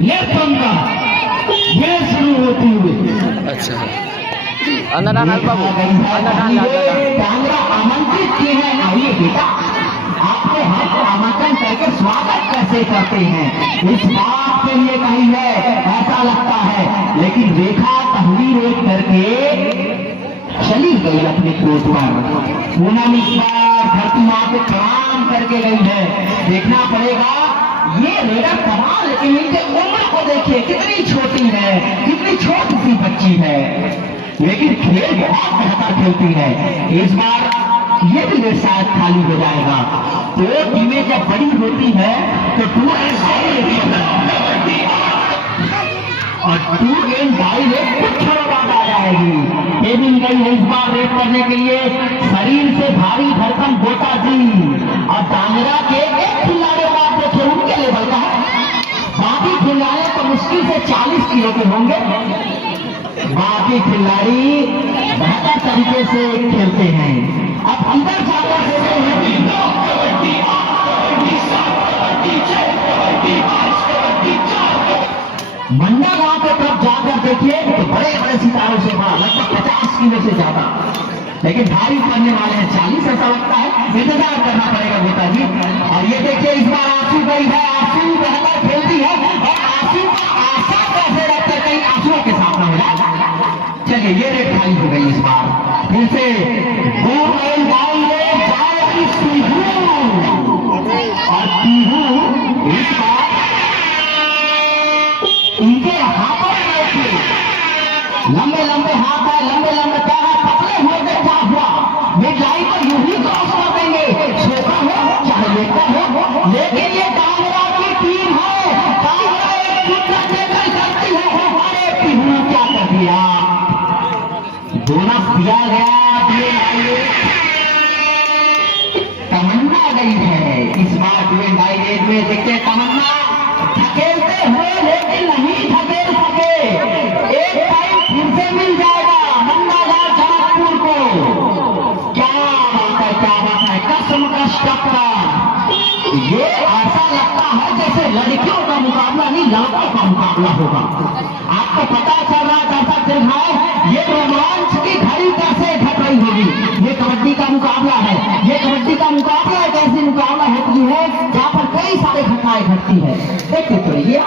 ये पंगा ये शुरू होती हुई अच्छा अन्नदान बाबू अन्नदान कांगड़ा आमंत्रित किए हैं। आइए बेटा, आपके हाथ आमंत्रण करके स्वागत कैसे करते हैं इस बात के लिए कही है, ऐसा लगता है। लेकिन रेखा तहवीर एक करके चली गई अपने कोट पर। पूनम इस बार धरती माँ को प्रणाम करके गई है। देखना पड़ेगा ये रेखा कमाल, लेकिन इनके उम्र को देखिए कितनी छोटी है, कितनी छोटी सी बच्ची है, लेकिन खेल बहुत बेहतर खेलती है। इस बार ये भी रेट शायद खाली हो जाएगा। तो टीमें जब बड़ी होती है तो 2 एंड और 2 एंड बाई रेट कुछ बाद आ जाएगी। केविन गई है इस बार रेट करने के लिए, शरीर से भारी भरकम गोटा जी और डांगरा के एक खिलाड़ी बात देखिए उनके लेवल का है। बाकी खिलाड़ी तो मुश्किल से 40 किलो के होंगे। बाकी खिलाड़ी बेहतर तरीके से खेलते हैं। अब इधर जाकर देते हैं मंडा गांव के तरफ जाकर देखिए तो बड़े बड़े सितारों से वहां लगभग 50 किलो से ज्यादा, लेकिन भारी पड़ने वाले हैं 40 ऐसा लगता है। इंतजार करना पड़ेगा बेटा जी। और ये देखिए इस बार आंसू गई है, आंसू बेहतर खेलती है और आंसू आशा कैसे रहते हैं कहीं आंसुओं के साथ ना हो जाए। चलिए ये रेट खाली हो गई इस बार। फिर से जाएगी पीहू और पीहू इस बार इनके हाथों में देखिए लंबे लंबे हाथ है, लंबे लंबे पैर है, पतले हुए में क्या हुआ मिड लाइन पर यूं ही क्रॉस कर देंगे, छोटा हो चाहे लेता हो। लेकिन ये कांगड़ा की टीम है, कांगड़ा एक टुकड़ा देकर करती है। हमारे पीहू क्या कर दिया, बोनस दिया गया। तमन्ना गई है इस बार में देखते तमन्ना धकेलते हुए, लेकिन नहीं धकेल सके। एक टाइम फिर से मिल जाएगा नंदागांव जनकपुर को। क्या बात है कसम कश टक्कर। ये ऐसा लगता है जैसे लड़कियों का मुकाबला नहीं लड़कों का मुकाबला होगा। आपको पता चल रहा है दर्शक दीर्घाओं, ये रोमांच की घड़ी कैसे घट रही होगी। ये कबड्डी का मुकाबला है, ये कबड्डी का मुकाबला एक ऐसी मुकाबला होती है जहां पर कई सारे घटनाएं घटती है। देखते तो रहिए।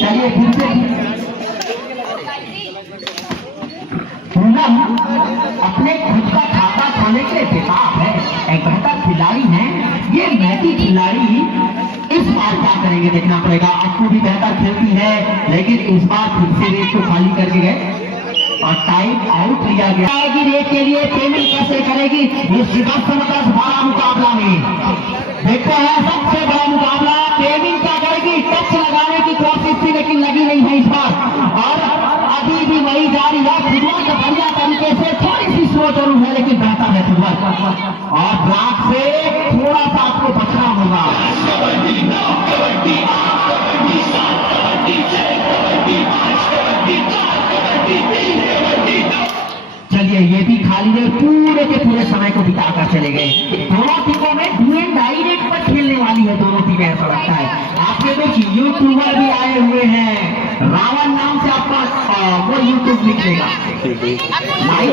चलिए फिर से पूनम अपने खुद का खाता खोलने के लिए बेताब है, एक बेहतर खिलाड़ी है। ये मैटी खिलाड़ी इस बार क्या करेंगे देखना पड़ेगा। आपको भी बेहतर खेलती है, लेकिन इस बार फिर से रेट को खाली करके गए और टाइम आउट लिया गया। रेट के लिए पेमेंट कैसे करेगी इस 10 बड़ा मुकाबला में। देखते हैं सबसे बड़ा मुकाबला पेमेंट क्या करेगी। टच लगाने की कोशिश थी लेकिन लगी नहीं है इस बार, और अभी भी वही जारी है। फुटबॉल का बढ़िया तरीके से थोड़ी सी स्लो जरूर है लेकिन बेहतर है फुटबॉल, और ब्लॉक से थोड़ा सा आपको बचना होगा। चलिए ये भी खाली है, पूरे के पूरे समय को बिताकर चले गए। दोनों टीमों में डुएल डायरेक्ट पर खेलने वाली है दोनों टीमें, ऐसा लगता है। आपके कुछ यूट्यूबर भी आए हुए हैं, रावण नाम से आपका वो यूट्यूब निकलेगा लाइव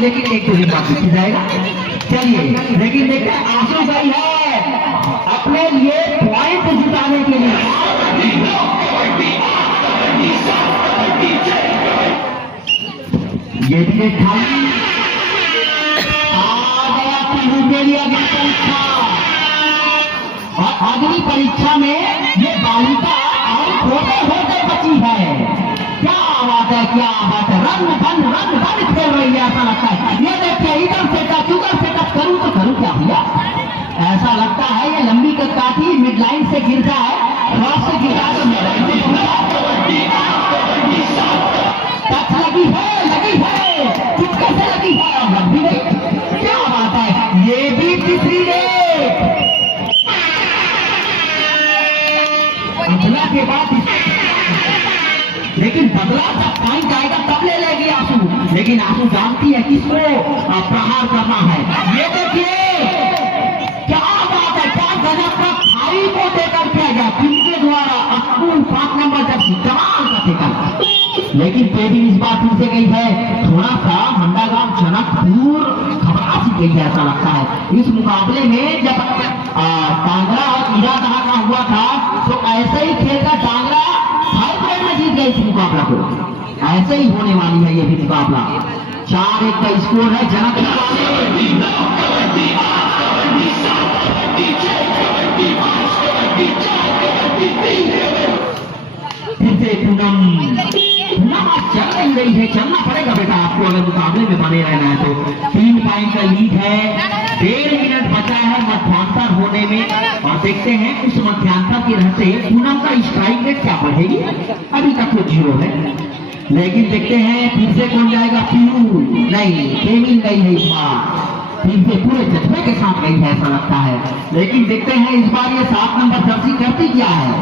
लेकिन एक दो दिन बाद लिख जाएगा। चलिए लेकिन देखते हैं आंसू गई है अपने लिए पॉइंट जुटाने के लिए। ये भी एक खाली आ गया पीहू के लिए अगली परीक्षा, और अगली परीक्षा में ये बालिका आउट होते होते बची है। क्या बात है, क्या बात है, रन बन खेल रही है ऐसा लगता है। ये देखिए इधर से टच उधर से टच, करूं तो करूं क्या भैया। ऐसा लगता है ये लंबी कद काठी मिड लाइन से गिर जाए, क्रॉस से गिरा तो टच लगी है चुपके से लगी है, लग भी नहीं। क्या बात है, ये भी तीसरी रेट बदला के बाद, लेकिन बदला जब पॉइंट आएगा तब ले लेगी आंसू। लेकिन आंसू जानती है किसको प्रहार करना है। ये देखिए क्या बात है, क्या गजब का खाई को देकर किया गया। किनके द्वारा स्कूल 5 नंबर लेकिन पेटी इस बार फिर से गई है, थोड़ा सा मंडागांव जनकपुर घबरा सी गई है ऐसा लगता है। इस मुकाबले में जब टांगरा और ईरा कहाँ का हुआ था तो ऐसे ही खेलकर टांगरा फाइनल में जीत गई इस मुकाबला को। ऐसे ही होने वाली है ये भी मुकाबला। 4-1 का स्कोर है जनकपुर। फिर से पूनम चल नहीं रही है, चलना पड़ेगा बेटा आपको अगर मुकाबले में बने रहना है तो। 3 पॉइंट का लीड है, 1.5 मिनट बचा है मध्यांतर होने में और देखते हैं उस मध्यांतर के रहते पूनम का स्ट्राइक रेट क्या बढ़ेगी। अभी तक तो 0 है, लेकिन देखते हैं फिर से कौन जाएगा। पीयू नहीं, पेमिन गई है इस बार, फिर से पूरे जज्बे के साथ गई है ऐसा लगता है। लेकिन देखते हैं इस बार ये 7 नंबर जर्सी करती क्या है।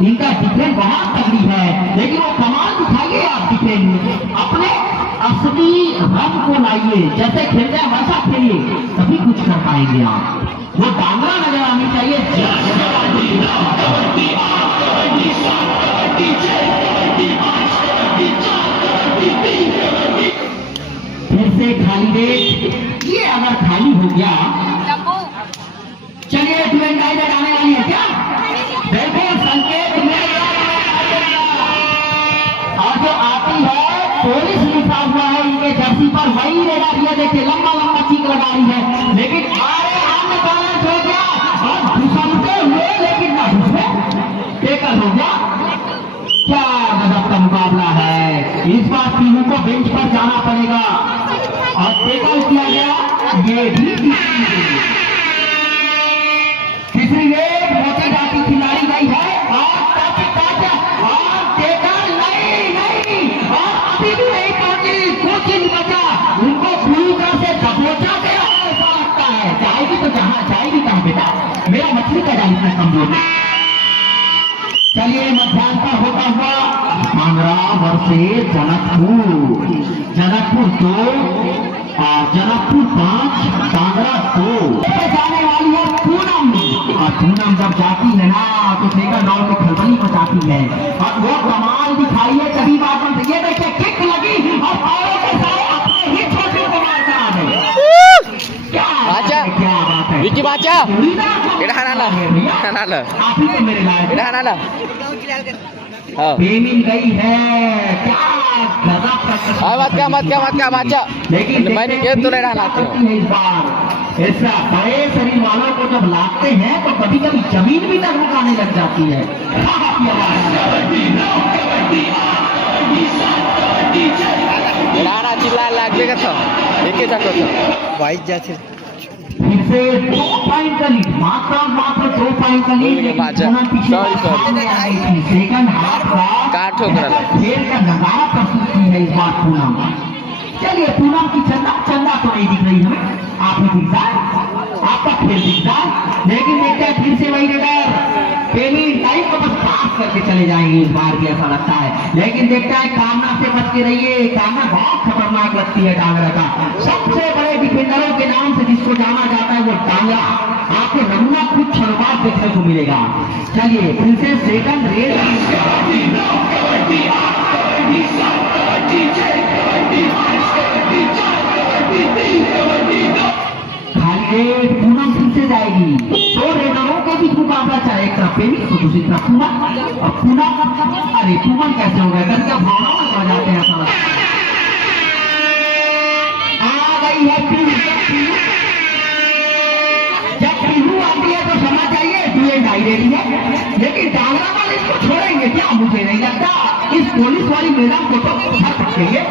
इनका डिफेंस बहुत तगड़ी है, लेकिन वो कमाल दिखाइए आप डिफेंस, अपने असली रंग को लाइए, जैसे खेलते हैं वैसा खेलिए तभी कुछ कर पाएंगे आप। वो डांगरा नजर आनी चाहिए। फिर से खाली रेट, ये अगर खाली हो गया, चलिए ट्वेंट आने वाली है क्या? देखो संकेत और जो आती है पुलिस लिखा हुआ है इनके जर्सी पर, वही रेडा दिया। देखिए लंबा लंबा चीक लगा रही है, लेकिन आरे आने बैलेंस हो गया और घुसमते हुए, लेकिन ना घुसे, टेकल हो गया। क्या गजब का मुकाबला है। इस बार पीयू को बेंच पर जाना पड़ेगा और टेकल किया गया। ये भी तीसरी रेड मोटी जाती खिलाड़ी गई है और टेकल नहीं और अभी भी नहीं पहुंची, कुछ ही बचा, उनको पूरी तरह से दबोचा गया ऐसा लगता है। जाएगी तो जहां जाएगी कहां बेटा, मेरा मछली का जाल इतना कमजोर है। चलिए मध्यांतर होता हुआ टांगरा वर्सेस जनकपुर 2 और जनकपुर 5 टांगरा 2 जाने वाली है पूनम। और पूनम जब जाती है ना तो सेकंड दौर में खलबली मचाती है और वो कमाल दिखाई है। कभी बात बनती, ये देखिए किक लगी और पैरों के साथ अपने ही छोटे को मारता है। क्या बात है विकी बाचा এটা হানালা হানালা आप ही तो मेरे लायक এটা হানালা हां पेमिन गई है। क्या गजब का मत क्या बाचा, लेकिन मैंने ये तो ले रहा था इस बार ऐसा बड़े शरीर वालों को जब लाते हैं तो कभी कभी जमीन भी तक रुकाने लग जाती है। राणा चिल्ला लाग देगा था एक जाकर था वाइस जाते फिर से 2 पॉइंट का लीड, मात्र 2 पॉइंट का लीड। सेकंड हाफ का खेल का नजारा प्रस्तुत की है इस बार पूनम। चलिए पूनम की चंदा तो नहीं दिख रही हमें, आप ही दिखता है, आपका खेल दिखता है। लेकिन देखते हैं फिर से वही रेडर पेमिन टाइम को बस पास करके चले जाएंगे इस बार भी ऐसा लगता है। लेकिन देखता है कामना से बच के रहिए, कामना बहुत खतरनाक लगती है टांगरा का। सबसे बड़े डिफेंडरों के नाम से जिसको जाना जाता है वो टांगरा, आपको नमूना कुछ क्षणवार देखने को मिलेगा। चलिए फिर से सेकंड रेड पूनम फिर से जाएगी। 2 रेडरों के बीच मुकाबला, चाहे एक तरफ पेमिन तो दूसरी तरफ पूनम। और पूनम, अरे पूनम कैसे हो गए, क्या भावनाओं में पड़ जाते हैं ऐसा। आ गई है पीयू, जब पीयू आती है तो समझ जाइए डुएट आई रेडी है। लेकिन टांगरा वाले इसको छोड़ेंगे क्या, मुझे नहीं लगता। इस पुलिस वाली मैडम को तो उठा सकेंगे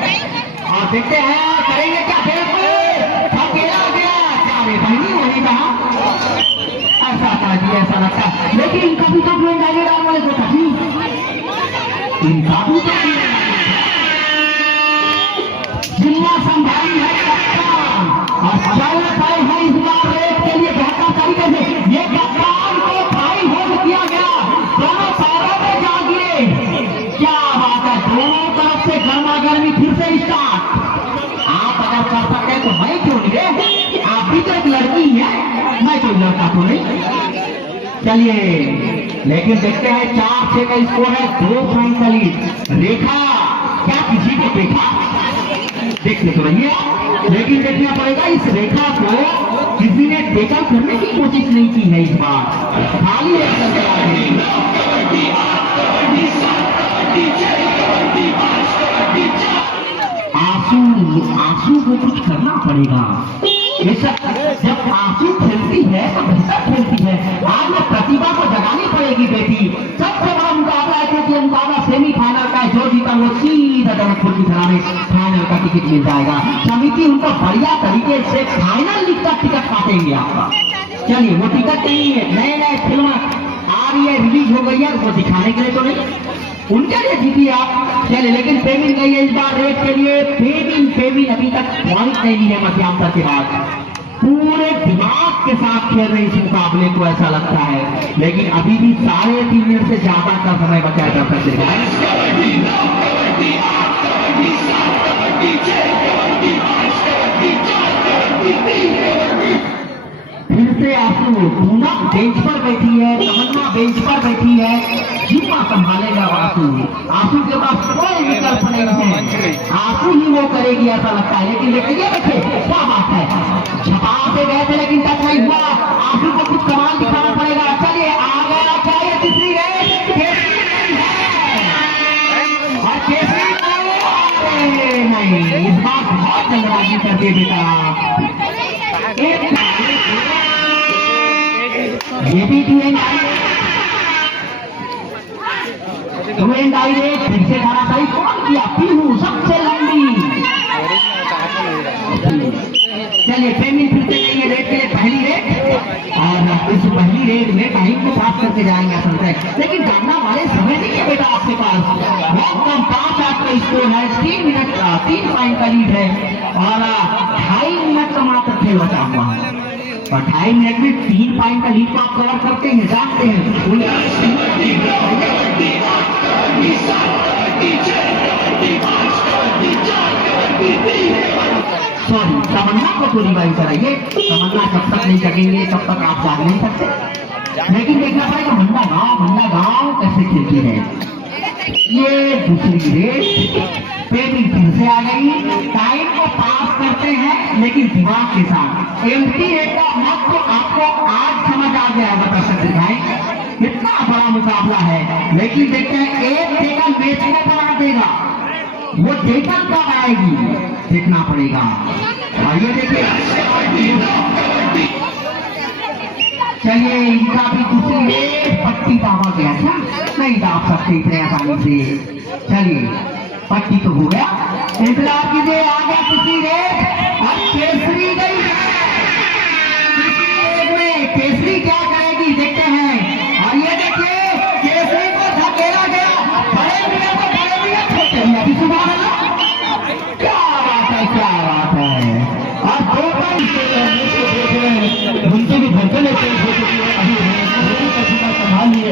और देखते हैं करेंगे क्या। बहनी वही कहा ऐसा था जी, ऐसा लगता है। लेकिन इनका भी तो ट्रेन जाने वाले को था, इनका भी तो जिम्मा संभाली है कप्तान और चल पाए हैं इस बार रेस के लिए बेहतर तरीके से। ये कप्तान को भाई होल्ड किया गया, दोनों पैरों में जा गिरे। क्या बात है, दोनों तरफ से गर्मा गर्मी फिर से स्टार्ट। आप अगर कर सकते हैं तो मैं क्यों नहीं रे, आप भी तो एक लड़की है, मैं कोई लड़का तो नहीं। चलिए लेकिन देखते हैं 4-6 का स्कोर है, 2 पॉइंट का लीड। रेखा क्या किसी को देखा? देखते तो नहीं है, लेकिन देखना पड़ेगा इस रेखा को किसी ने टेकल करने की कोशिश नहीं की है इस बार, खाली एक आंसू आंसू को कुछ करना पड़ेगा। ये सब जब आंसू खेलती है तो बेहतर खेलती है। आज में प्रतिभा को जगानी पड़ेगी बेटी। सबसे बड़ा मुकाबला है क्योंकि ये मुकाबला सेमीफाइनल का है, जो जीता वो सीधा जनकपुर की धरा में फाइनल का टिकट मिल जाएगा। समिति उनको बढ़िया तरीके से फाइनल लीग का टिकट काटेंगे आपका। चलिए वो टिकट नहीं है, नए नए फिल्म आ रही है, रिलीज हो गई है, वो दिखाने के लिए तो नहीं, उनके लिए जीती आप। चलिए लेकिन पेमिंग गई है इस बार रेट के लिए। पेमिंग अभी तक पॉइंट नहीं ली है मध्यांतर के बाद। पूरे दिमाग के साथ खेल रहे इस मुकाबले को ऐसा लगता है, लेकिन अभी भी 3.5 मिनट से ज्यादा का समय बचा है दर्शक फिर से आंसू पूनम बेंच पर बैठी है, तमन्ना बेंच पर बैठी है, जिम्मा संभालेगा आंसू। आंसू के पास कोई विकल्प नहीं है, आंसू ही वो करेगी ऐसा लगता है। लेकिन देखिए देखिए क्या बात है, छपा से गए थे लेकिन टच नहीं हुआ। आंसू को कुछ कमाल दिखाना पड़ेगा। चलिए आ गया क्या ये तीसरी रेस और केसरी नहीं, इस बार बहुत जल्दबाजी कर दी बेटा। ये भी फिर से धाराशाही कौन किया? पीहू सबसे लंबी। चलिए पेमेंट फिर से नहीं है रेट के लिए पहली रेट, और इस पहली रेट में टाइम को पास करके जाएंगे असल से। लेकिन जानना वाले समय नहीं है बेटा आपके पास। बहुत कम 5-8 का स्कोर है, 3 मिनट का 3 पॉइंट का लीड है और 2.5 मिनट का मात्र खेल बचा हुआ है। और 2.5 मिनट में 3 पॉइंट का लीड को आप कवर करते हैं, जानते हैं। सॉरी, तमन्ना को तो रिवाइव कराइए। तमन्ना जब तक नहीं जगेंगे तब तक आप जाग नहीं सकते। लेकिन देखना पड़ेगा मंडा गांव कैसे खेलती है। ये दूसरी रेट पेमिंग फिर से आ गई। टाइम को पास करते हैं लेकिन दिमाग के साथ। एमटी रेट का महत्व आपको आज समझ आ गया है दर्शक दिखाएं। इतना बड़ा मुकाबला है, लेकिन देखते हैं एक टेकल मैच को बना देगा, वो टेकल कब आएगी देखना पड़ेगा। और ये देखिए चलिए इनका भी दूसरी रेट पट्टी दावा गया था, नहीं दाव सकते इतने आसानी से। चलिए पट्टी तो हो गया, इंतजार कीजिए, आ गया दूसरी रेट और केसरी गई। केसरी क्या करेगी देखते हैं। और ये देखिए केसरी को धकेला गया, बड़े मियां को बड़े मियां, छोटे मियां की सुबह है। क्या बात है, क्या बात है। और 2 पॉइंट उनके भी धक्के लेते संभाल लिए।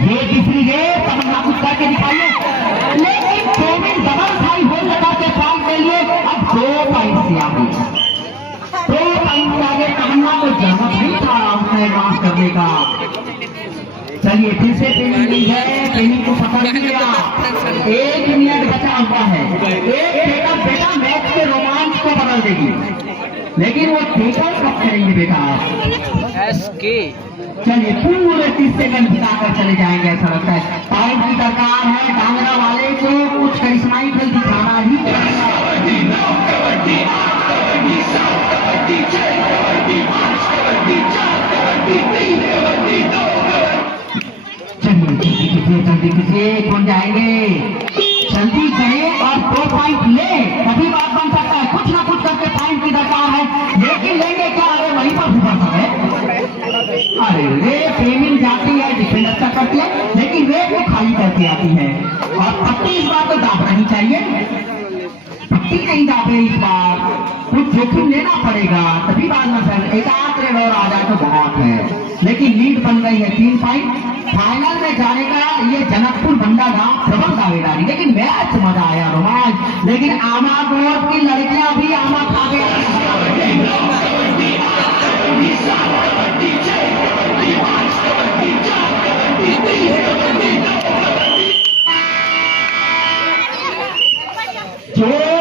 ये तीसरी रेट तमन्ना कुछ करके दिखाइए, लेकिन पेमेंट डबल भाई हो लगा के पॉइंट ले लिए। अब 2 पॉइंट से आगे, 2 पॉइंट से आगे तमन्ना को जरूरत नहीं था उसने पास करने का। चलिए फिर से पेमेंट नहीं है, पेमेंट को पकड़ लिया। 1 मिनट बचा हुआ है। एक टेकल बेटा मैच के रोमांच को बदल देगी, लेकिन वो टेकल कब करेंगे बेटा? एसके चलिए पूरे 30 सेकंड बिताकर चले जाएंगे ऐसा लगता है। पॉइंट की दरकार है, डांगरा वाले को कुछ करिश्माई खेल दिखाना ही चलिए कौन जाएंगे? जल्दी करें और 2 पॉइंट ले, तभी बात बन सकता है। कुछ ना कुछ करके पॉइंट की दरकार है, लेकिन लेंगे क्या? अरे वहीं पर फुफा सब है। अरे वे पेमेंट जाती है, डिफेंड अच्छा करती है, लेकिन वे को खाली करके आती है। और पट्टी इस बार तो दाबना ही चाहिए, पट्टी नहीं दाबे इस बार, कुछ जोखिम लेना पड़ेगा तभी बात ना सर। एक आध रेड और आ जाए तो बहुत है, लेकिन लीड बन गई है 3 पॉइंट। फाइनल में जाने का ये जनकपुर बंदा गांव प्रबल दावेदारी, लेकिन मैच मजा आया रोमांच। लेकिन आमा गोद की लड़कियां भी आमा खा गई। जो